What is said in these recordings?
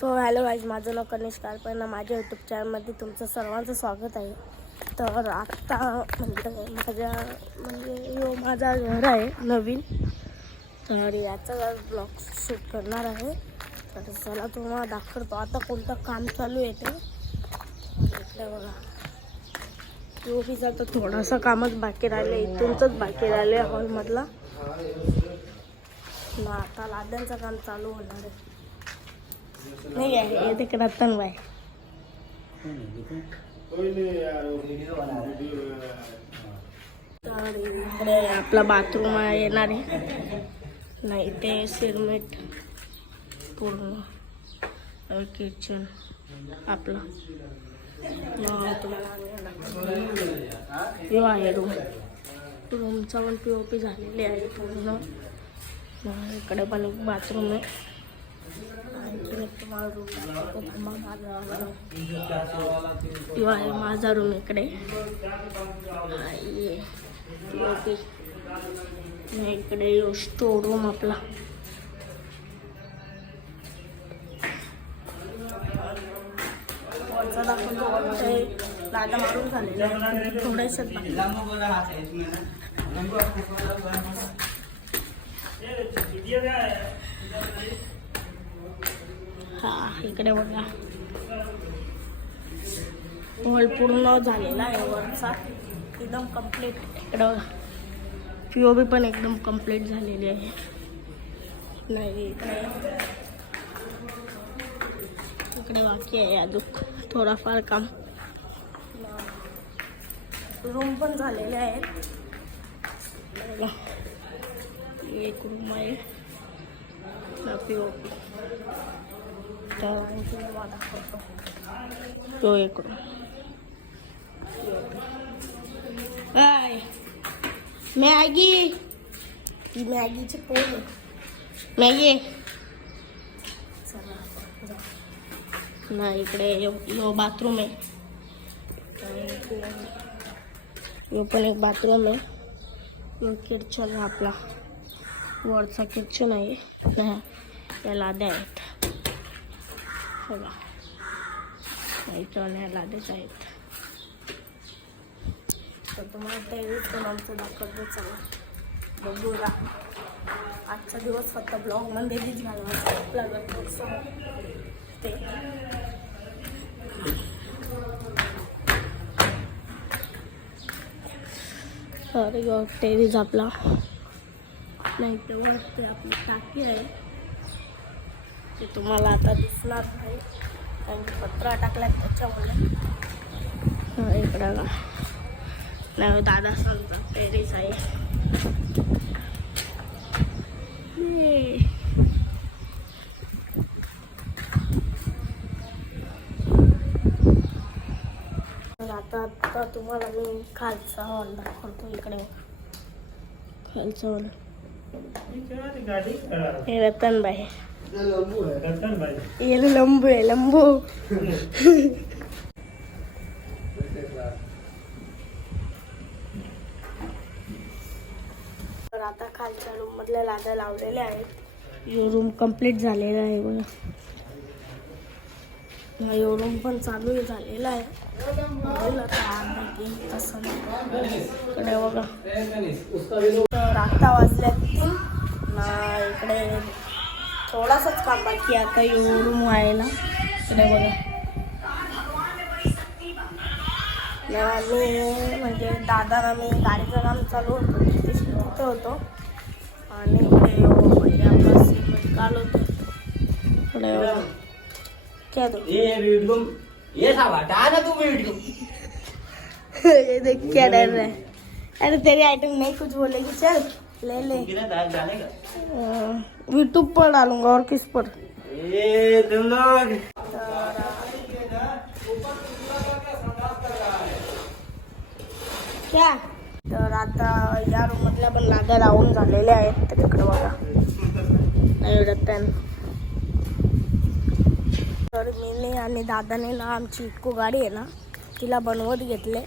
So hello guys, माझं नाव कनिष कारपणा. माझ्या YouTube चॅनलमध्ये तुमचं सर्वांचं स्वागत आहे. तर आत्ता माझा घर आहे नवीन, तर याचा ब्लॉग शूट करणार आहे. तर चला तुम्हाला दाखवतो आता कोणतं काम चालू आहे ते. इकडे बघा, तो बी जातो, थोडासा कामच बाकी राहिले, इथूनच बाकी राहिले हॉलमधला ना. आता लाद्यांचं काम चालू होणार आहे. नाही आहे हे देख रतन भाई. तर इकडे आपला बाथरूम येणार आहे. नाही ते सिरमेट पूर्ण किचन आपला तुम्हाला आहे. रूमचा पण POP झालेली आहे पूर्ण. इकडे पण एक बाथरूम आहे. माझा रूम इकडे. इकडे स्टोर रूम आपला. वरचा दाखवतो लादा मारून झालेला थोडेसे. हा इकडे बघा, हॉल पूर्ण झालेला आहे वरचा, एकदम कम्प्लीट. इकडे बघा, POP पण एकदम कम्प्लीट झालेली आहे. नाही इकडे बाकी आहे अजून थोडाफार काम. रूम पण झालेले आहेत. एक रूम आहे POP. तो एक रूम. मॅगी, ती मॅगीची पोळ मॅगी. नाही इकडे यो बाथरूम आहे. यो पण एक बाथरूम आहे. यो किचन आपला वरचा किचन आहे. त्या लाद्या आहेत बघा, इथं लादेच आहेत. तर तुम्हाला ते पण आमचं दाखवतो. चला बघूया. आजचा दिवस फक्त ब्लॉगमध्येच घालवायचा आपल्याला ते. तर टेरिस आपला. नाही तेव्हा ते आपली टाकी आहे, ते तुम्हाला आता दिसणार नाही कारण की पत्रा टाकल्यात त्याच्यामुळे. इकडं नाही दादा सांगता टेरिस आहे. आता तुम्हाला मी खालचा हॉल दाखवतो. इकडे खालचा हॉल. हे रतन भाई, ये लंबू आहे लंबू. तर आता खालच्या रूम मधल्या लाद्या लावलेल्या आहेत. यो रूम कम्प्लीट झालेला आहे बघा. यो रूम पण चालू झालेला आहे. इकडे बघा, तर आता वाजल्या 3 ना. इकडे थोडासाच काम बाकी आहे आता यो रूम व्हायला. इकडे बघा, मी म्हणजे दादाला मी गाडीचं काम चालू होतं तिथे होतो आणि इकडे म्हणजे आपला सिमेंट काल होतो. इकडे बघा क्या तो ये सब हटा ना तू वीडियो. ये देख क्या डर रहा है. अरे तेरी आइटम नहीं कुछ बोलेगी, चल ले ले. यूट्यूब पर डालूंगा और किस पर. तुम लोग क्या. तर आता या रूम मधल्या पण लाद्या लावून झालेल्या आहेत. तर इकडे बघा तर मीने आणि दादाने ना आमची इको गाडी आहे ना तिला बनवत घेतले.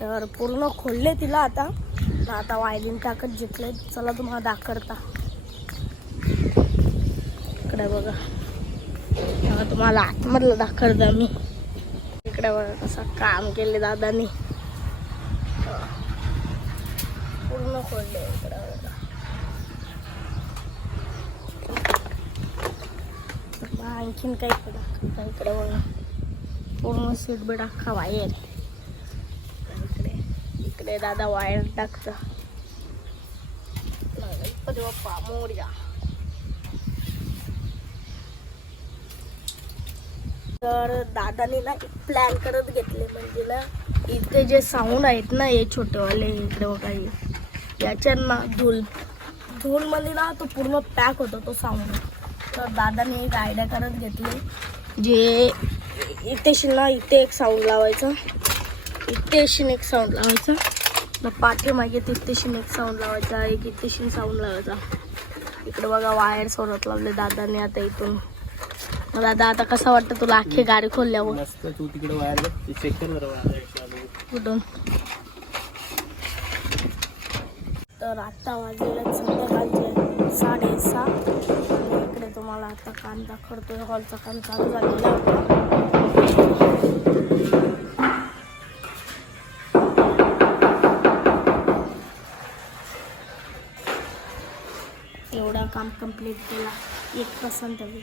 तर पूर्ण खोलले तिला आता वायरिंग टाकत घेतले. चला तुम्हाला दाखवता. इकडे बघा तेव्हा तुम्हाला आतमधलं दाखवतो मी. इकडे बघा कसं काम केले दादानी, पूर्ण खोलले इकडे बघा. आणखीन काही दाखवता इकडे बघा, पूर्ण सीट बेट अख्खा वायर. इकडे दादा वायर टाकता. गणपती बाप्पा मोरया. तर दादाने ना प्लॅन करत घेतले, म्हणजे ना इथे जे साऊंड आहेत ना हे छोटेवाले इकडे बघा, याच्यात ना धूलमध्ये ना तो पूर्ण पॅक होतो तो साऊंड. तर दादाने एक आयडिया करत घेतली, जे इथे ना इथे एक साऊंड लावायचा, इथे एक साऊंड लावायचा, पाठीमागे तिथेशीन एक साऊंड लावायचा, एक इथेशीन साऊंड लावायचा. इकडे बघा वायर सोडत लावले दादाने. आता इथून दादा आता कसं वाटतं तुला अख्खी गाडी खोलल्यावर? मस्त. तू तिकडे वायर चेक कर बरं कुठून. तर आता वाजलेलं संध्याकाळचे 6:30. इकडे तुम्हाला आता काम दाखवतोय. हॉलचं काम चालू झालेलं होतं. एवढा काम कंप्लीट केला 1% तरी.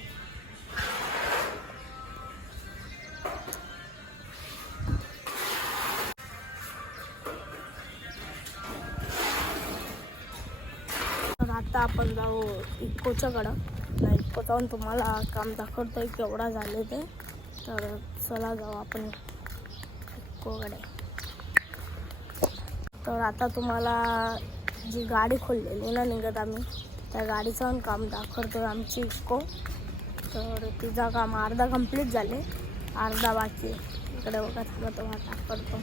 तर आता आपण जाऊ इकोच्याकडं. इको जाऊन तुम्हाला काम दाखवतोय केवढा झाले ते. तर चला जाऊ आपण इकोकडे. तर आता तुम्हाला जी गाडी खोललेली ना निघत आम्ही, त्या गाडीचं पण काम दाखवतोय आमची इको. तर तिचं काम अर्धा कंप्लीट झाले, अर्धा बाकी. इकडे बघा थांबा तुम्हाला दाखवतो.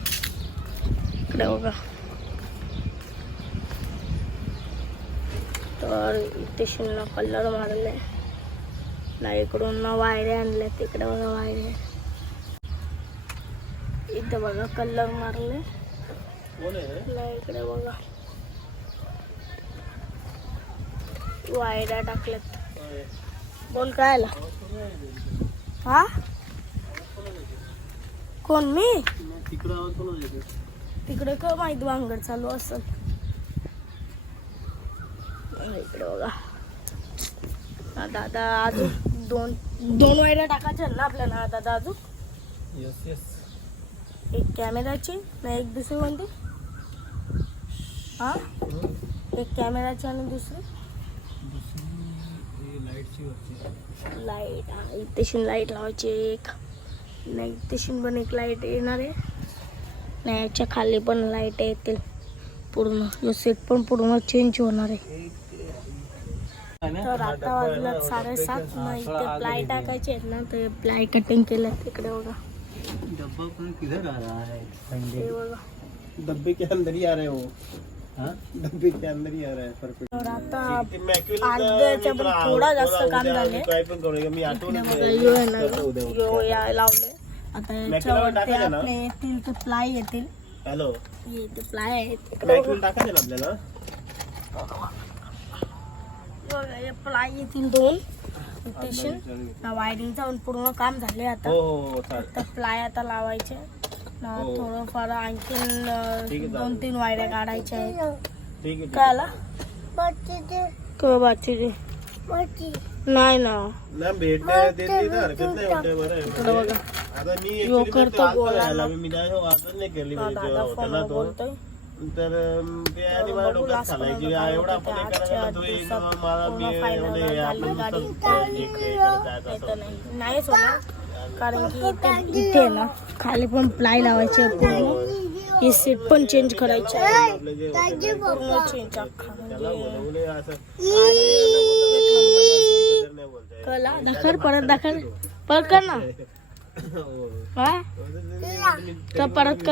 इकडे बघा. तर इथे शिवला कलर मारले ना, इकडून ना वायरे आणले, तिकडे बघा वायरे. इथे बघा कलर मारले ना, इकडे बघा वायऱ्या टाकल्यात. बोल काय आला? हा कोण मी? तिकडे का माहिती भांगड चालू असेल. इकडे बघा दादा, अजून दोन वायऱ्या टाकायच्या ना आपल्याला दादा. अजून एक कॅमेराची ना, एक दुसरी कोणती? हा एक कॅमेराची आणि दुसरी लाईट. इथेशीन लाईट लावायची एक नाही, इथेशीन पण एक लाईट येणार आहे नाही, याच्या खाली पण लाईट येतील पूर्ण. यो सेट पण पूर्ण चेंज होणार आहे. तर आता वाजलं 7:30 ना. इथे प्लाय टाकायचे आहेत ना, तर प्लाय कटिंग केलं. तिकडे बघा डब्बा पण किधर आ रहा है? हे बघा डब्बे के अंदर ही आ रहे हो. हाँ डब्बे के अंदर ही आ रहा है परफेक्ट. तर आता अर्ध्याच्या पण थोडा जास्त काम झाले. काय पण करूया मी आठवण यो आहे ना, यो या लावले. आता याच्यावरती आपले येतील ते प्लाय येतील. हॅलो हे ते प्लाय आहेत. मॅक्युल टाकायचं ना आपल्याला. बघा हे प्लाय येतील 2 इथेशीन. वायरिंगचं पण पूर्ण काम झाले. आता हो तर प्लाय आता लावायचे ना, थोडंफार आणखीन 2-3 वायऱ्या काढायच्या आहेत. ठीक आहे. काय आला बाची नाही ना, ना भेटण्या देत नाही ना, हरकत नाही वाटत. बरं बघा आता मी यो करतो बोलायला. मी नाही वाचत नाही केली म्हणजे दादा जेव्हा होता ना फोन तो. बोलतोय. तर ते आणि मला डोक्यात चालायची एवढा आपण हे करायला तो मला मी नाहीच होणार, कारण की इथे ना खाली पण प्लाय लावायचे पूर्ण. ही सीट पण चेंज करायची आहे पूर्ण चेंज अख्खा. कला दाखल परत दाखल परत कर ना. तर परत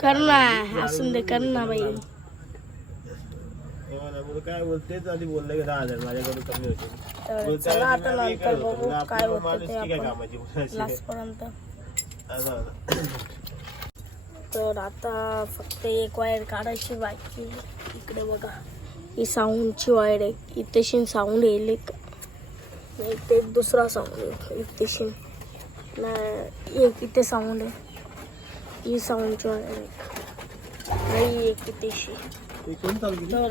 कर ना, असून दे, कर ना बाई. काय बोलतेच आधी बोलले की 10,000 माझ्याकडून कमी होते. चला आता नंतर बघू काय होतं ते आपण लास्ट पर्यंत. तर आता फक्त एक वायर काढायची बाकी. इकडे बघा ही साऊंडची वायर आहे. इथेशी साऊंड येईल एक. नाही ते दुसरा साऊंड आहे इथे नाही एक इथे साऊंड आहे ही साऊंडची आहे नाही एक इथेशी कोण चालू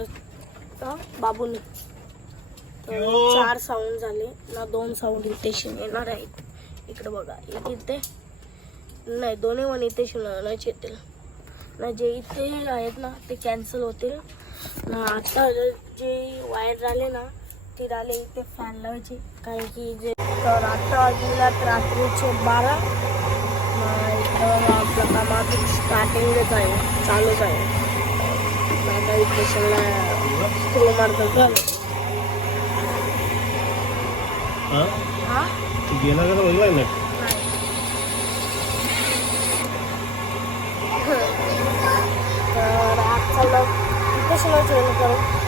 तर बाबूने तर 4 साऊंड झाले ना 2 साऊंड इथेशी येणार आहेत इकडे बघा एक इथे नाही दोन्ही पण इथेशी नाहीच येतील ना जे इथे आहेत ना ते कॅन्सल होतील ना आता जे वायर राहिले ना ते राहिले इथे फॅन लावायचे कारण की जे तर आता वाजलेल्यात रात्रीचे 12 इथं आपलं कामात स्टार्टिंगच आहे चालूच आहे आता इथे स्क्रू मारतात झालं हा गेला का बघला ना तर आज चाललं इथे करू